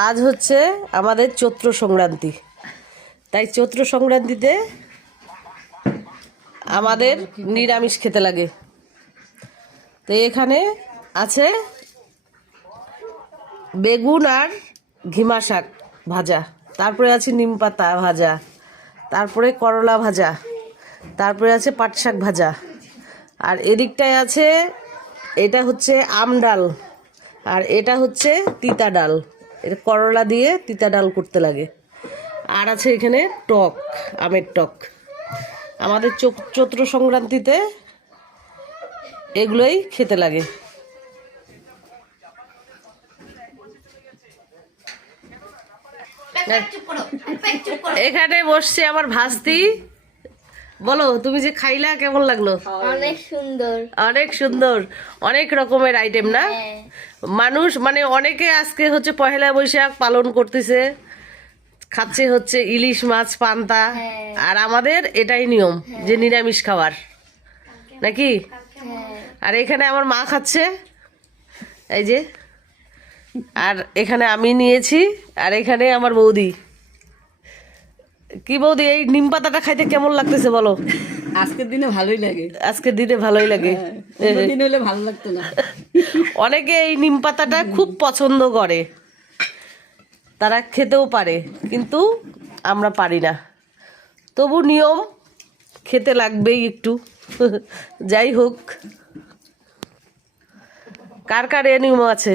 আজ হচ্ছে আমাদের চৈত্র সংক্রান্তি, তাই চৈত্র সংক্রান্তিতে আমাদের নিরামিষ খেতে লাগে। তো এখানে আছে বেগুন আর ঘিমা শাক ভাজা, তারপরে আছে নিম পাতা ভাজা, তারপরে করলা ভাজা, তারপরে আছে পাট শাক ভাজা, আর এদিকটায় আছে এটা হচ্ছে আম ডাল, আর এটা হচ্ছে তিতা ডাল। এটা করলা দিয়ে তিতা ডাল করতে লাগে। আর আছে এখানে টক, আমের টক। আমাদের চৈত্র সংক্রান্তিতে এগুলোই খেতে লাগে। এখানে বসছে আমার ভাস্তি। বলো, তুমি যে খাইলা কেমন লাগলো? অনেক সুন্দর, অনেক সুন্দর, অনেক রকমের আইটেম না? মানুষ মানে অনেকে আজকে হচ্ছে পহেলা বৈশাখ পালন করতেছে, খাচ্ছে হচ্ছে ইলিশ মাছ পান্তা। আর আমাদের এটাই নিয়ম যে নিরামিষ খাবার, নাকি? আর এখানে আমার মা খাচ্ছে, এই যে। আর এখানে আমি নিয়েছি, আর এখানে আমার বৌদি। কি বৌদি, এই নিম পাতাটা খাইতে কেমন লাগতেছে বলো? আজকের দিনে ভালোই লাগে। আজকের দিনে ভালোই লাগে। দিন হলে ভালো লাগতো না। অনেকে এই নিম পাতাটা খুব পছন্দ করে, তারা খেতেও পারে, কিন্তু আমরা পারি না। তবু নিয়ম, খেতে লাগবেই একটু। যাই হোক, কার কার এ নিয়ম আছে?